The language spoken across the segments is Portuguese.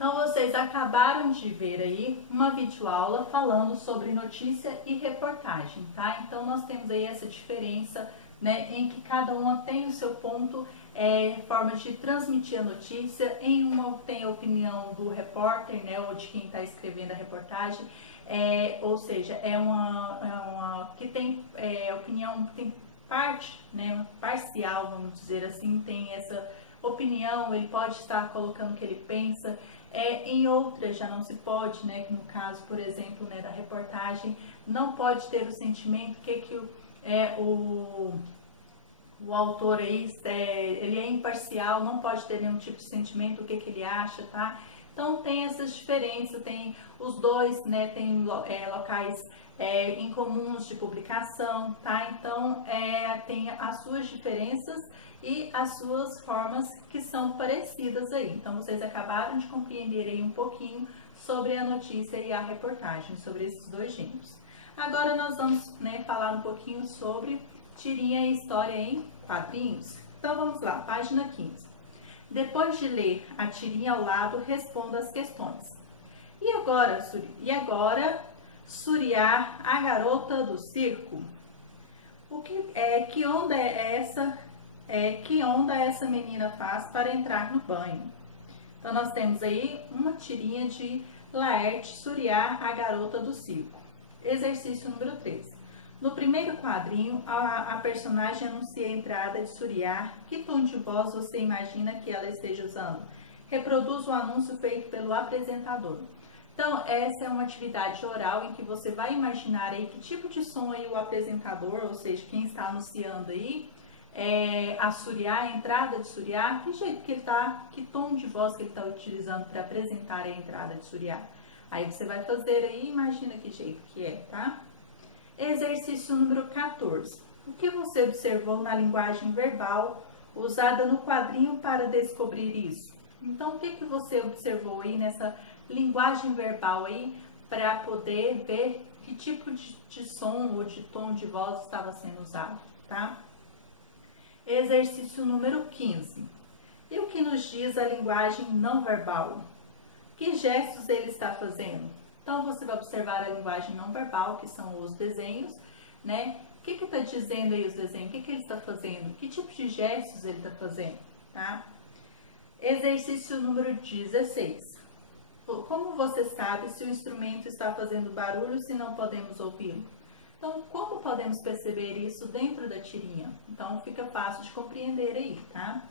Então, vocês acabaram de ver aí uma videoaula falando sobre notícia e reportagem, tá? Então, nós temos aí essa diferença, né, em que cada uma tem o seu ponto, forma de transmitir a notícia. Em uma tem a opinião do repórter, né, ou de quem está escrevendo a reportagem, ou seja, é uma que tem opinião, tem parte, né, parcial, vamos dizer assim, tem essa opinião, ele pode estar colocando o que ele pensa. Em outras já não se pode, né, que no caso, por exemplo, né, da reportagem, não pode ter o sentimento, o autor aí, ele é imparcial, não pode ter nenhum tipo de sentimento, o que ele acha, tá? Então tem essas diferenças, tem os dois, né, tem locais em comuns de publicação, tá? Então tem as suas diferenças e as suas formas que são parecidas aí. Então vocês acabaram de compreender aí um pouquinho sobre a notícia e a reportagem, sobre esses dois gêneros. Agora nós vamos, né, falar um pouquinho sobre tirinha e história em quadrinhos. Então vamos lá, página 15. Depois de ler a tirinha ao lado, responda as questões. E agora, Suriá, a garota do circo? Que onda é essa? Que onda essa menina faz para entrar no banho? Então nós temos aí uma tirinha de Laerte, Suriá, a garota do circo. Exercício número 3. No primeiro quadrinho, a personagem anuncia a entrada de Suriá. Que tom de voz você imagina que ela esteja usando? Reproduz o anúncio feito pelo apresentador. Então, essa é uma atividade oral em que você vai imaginar aí que tipo de som aí o apresentador, ou seja, quem está anunciando aí, a Suriá, a entrada de Suriá, que jeito que ele tá, que tom de voz que ele está utilizando para apresentar a entrada de Suriá. Aí você vai fazer aí, imagina que jeito que é, tá? Exercício número 14. O que você observou na linguagem verbal usada no quadrinho para descobrir isso? Então, o que você observou aí nessa linguagem verbal aí para poder ver que tipo de som ou de tom de voz estava sendo usado, tá? Exercício número 15. E o que nos diz a linguagem não verbal? Que gestos ele está fazendo? Então, você vai observar a linguagem não verbal, que são os desenhos, né? O que está dizendo aí os desenhos? O que ele está fazendo? Que tipo de gestos ele está fazendo, tá? Exercício número 16. Como você sabe se o instrumento está fazendo barulho se não podemos ouvi-lo? Então, como podemos perceber isso dentro da tirinha? Então, fica fácil de compreender aí, tá?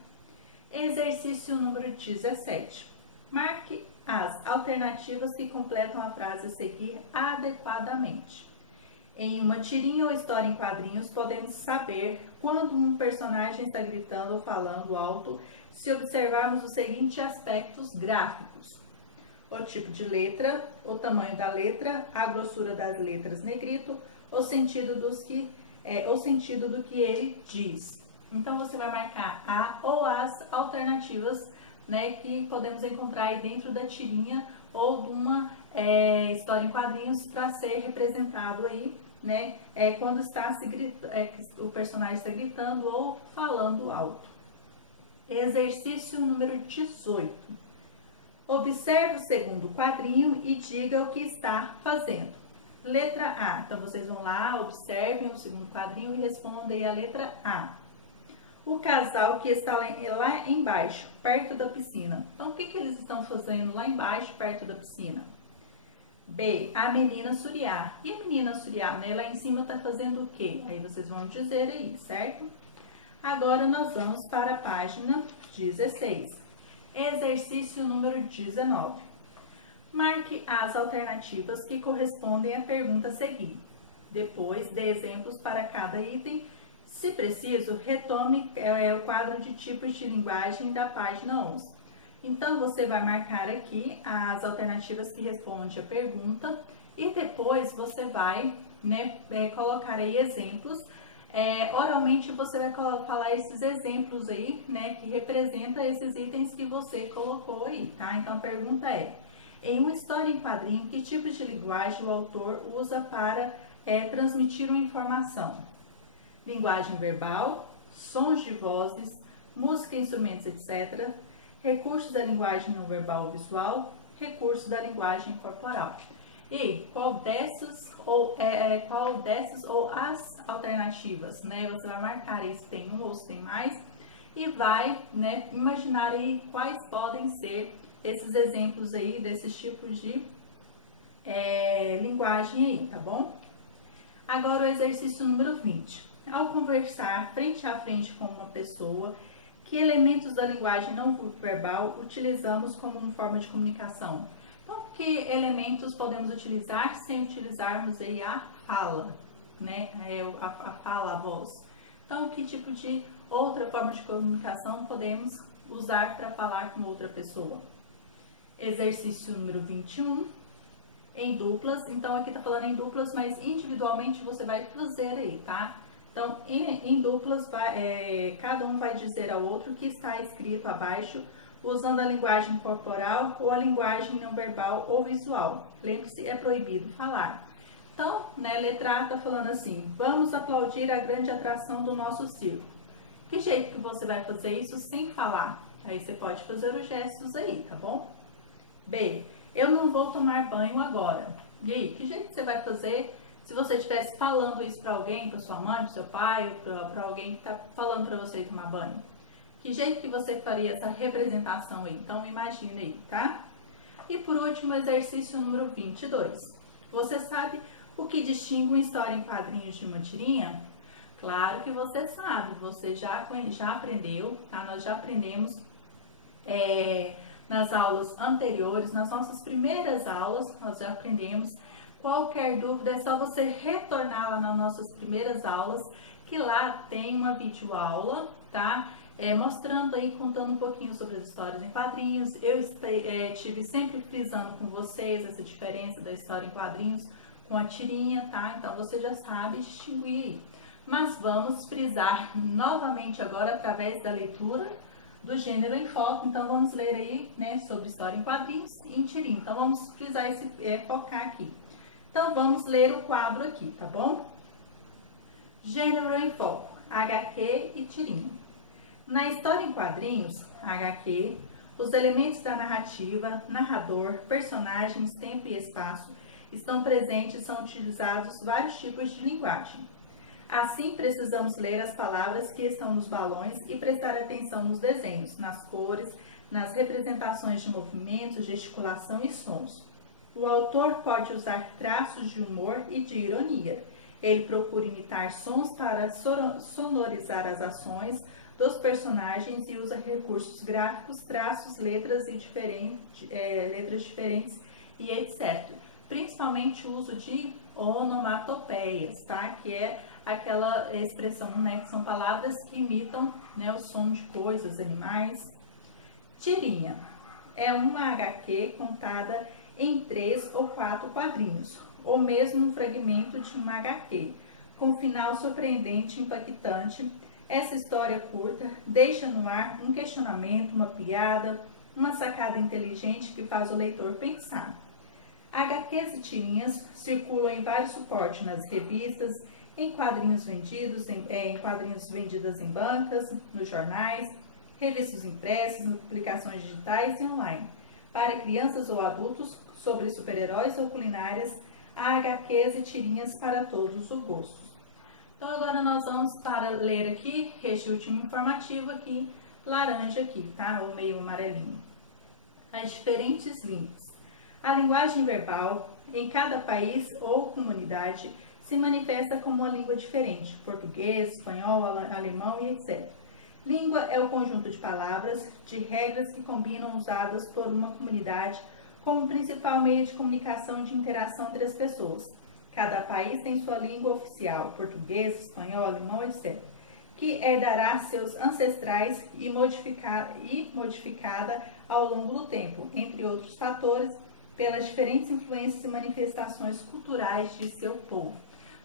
Exercício número 17. Marque as alternativas que completam a frase a seguir adequadamente. Em uma tirinha ou história em quadrinhos, podemos saber quando um personagem está gritando ou falando alto se observarmos os seguintes aspectos gráficos: o tipo de letra, o tamanho da letra, a grossura das letras negrito, o sentido do que ele diz. Então você vai marcar a ou as alternativas, né, que podemos encontrar aí dentro da tirinha ou de uma história em quadrinhos para ser representado aí, né, quando o personagem está gritando ou falando alto. Exercício número 18. Observe o segundo quadrinho e diga o que está fazendo. Letra A. Então vocês vão lá, observem o segundo quadrinho e respondem a letra A. O casal que está lá embaixo, perto da piscina. Então, o que eles estão fazendo lá embaixo, perto da piscina? B, a menina Suriá. E a menina Suriá, né, lá em cima está fazendo o quê? Aí vocês vão dizer aí, certo? Agora nós vamos para a página 16. Exercício número 19. Marque as alternativas que correspondem à pergunta a seguir. Depois, dê exemplos para cada item. Se preciso, retome o quadro de tipos de linguagem da página 11. Então, você vai marcar aqui as alternativas que respondem à pergunta e depois você vai, né, colocar aí exemplos. Oralmente, você vai falar esses exemplos aí, né, que representam esses itens que você colocou aí, tá? Então, a pergunta é: em uma história em quadrinho, que tipo de linguagem o autor usa para transmitir uma informação? Linguagem verbal, sons de vozes, música, instrumentos, etc. Recursos da linguagem não verbal visual, recursos da linguagem corporal. E qual dessas ou as alternativas, né? Você vai marcar aí se tem um ou se tem mais e vai, né, imaginar aí quais podem ser esses exemplos aí desses tipos de linguagem aí, tá bom? Agora o exercício número 20. Ao conversar frente a frente com uma pessoa, que elementos da linguagem não verbal utilizamos como forma de comunicação? Então, que elementos podemos utilizar sem utilizarmos aí a fala, né? A fala, a voz. Então, que tipo de outra forma de comunicação podemos usar para falar com outra pessoa? Exercício número 21. Em duplas. Então, aqui tá falando em duplas, mas individualmente você vai fazer aí, tá? Então, em duplas, cada um vai dizer ao outro o que está escrito abaixo, usando a linguagem corporal ou a linguagem não verbal ou visual. Lembre-se, é proibido falar. Então, né, letra A tá falando assim: vamos aplaudir a grande atração do nosso circo. Que jeito que você vai fazer isso sem falar? Aí você pode fazer os gestos aí, tá bom? B. Eu não vou tomar banho agora. E aí, que jeito que você vai fazer se você estivesse falando isso para alguém, para sua mãe, para seu pai, ou para alguém que está falando para você tomar banho? Que jeito que você faria essa representação aí? Então, imagine aí, tá? E por último, exercício número 22. Você sabe o que distingue uma história em quadrinhos de uma tirinha? Claro que você sabe, você já aprendeu, tá? Nós já aprendemos nas aulas anteriores, nas nossas primeiras aulas, nós já aprendemos. Qualquer dúvida é só você retornar lá nas nossas primeiras aulas, que lá tem uma videoaula, tá? Mostrando aí, contando um pouquinho sobre as histórias em quadrinhos. Eu estive sempre frisando com vocês essa diferença da história em quadrinhos com a tirinha, tá? Então você já sabe distinguir aí. Mas vamos frisar novamente agora através da leitura do Gênero em Foco. Então vamos ler aí, né, sobre história em quadrinhos e em tirinha. Então vamos frisar focar aqui. Então vamos ler o quadro aqui, tá bom? Gênero em Foco, HQ e tirinha. Na história em quadrinhos, HQ, os elementos da narrativa, narrador, personagens, tempo e espaço estão presentes e são utilizados vários tipos de linguagem. Assim, precisamos ler as palavras que estão nos balões e prestar atenção nos desenhos, nas cores, nas representações de movimentos, gesticulação e sons. O autor pode usar traços de humor e de ironia. Ele procura imitar sons para sonorizar as ações dos personagens e usa recursos gráficos, traços, letras diferentes e etc. Principalmente o uso de onomatopeias, tá? Que é aquela expressão, né, que são palavras que imitam, né, o som de coisas, animais. Tirinha é uma HQ contada em 3 ou 4 quadrinhos, ou mesmo um fragmento de uma HQ, com final surpreendente e impactante. Essa história curta deixa no ar um questionamento, uma piada, uma sacada inteligente que faz o leitor pensar. HQs e tirinhas circulam em vários suportes, nas revistas, em quadrinhos vendidos, em quadrinhos vendidas em bancas, nos jornais, revistas impressas, nas publicações digitais e online. Para crianças ou adultos, sobre super-heróis ou culinárias, há HQs e tirinhas para todos os gostos. Então agora nós vamos para ler aqui este último informativo aqui, laranja aqui, tá? Ou meio amarelinho. As diferentes línguas. A linguagem verbal, em cada país ou comunidade, se manifesta como uma língua diferente, português, espanhol, alemão e etc. Língua é o conjunto de palavras, de regras que combinam usadas por uma comunidade como principal meio de comunicação e de interação entre as pessoas. Cada país tem sua língua oficial, português, espanhol, alemão, etc., que herdará seus ancestrais e modificada ao longo do tempo, entre outros fatores, pelas diferentes influências e manifestações culturais de seu povo.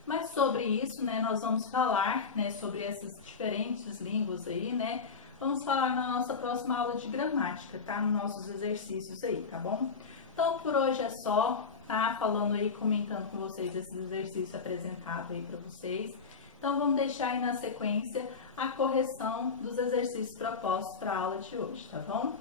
Mas sobre isso, né, nós vamos falar, né, sobre essas diferentes línguas aí, né? Vamos falar na nossa próxima aula de gramática, tá? Nos nossos exercícios aí, tá bom? Então, por hoje é só, tá? Falando aí, comentando com vocês esses exercícios apresentados aí para vocês. Então, vamos deixar aí na sequência a correção dos exercícios propostos para a aula de hoje, tá bom?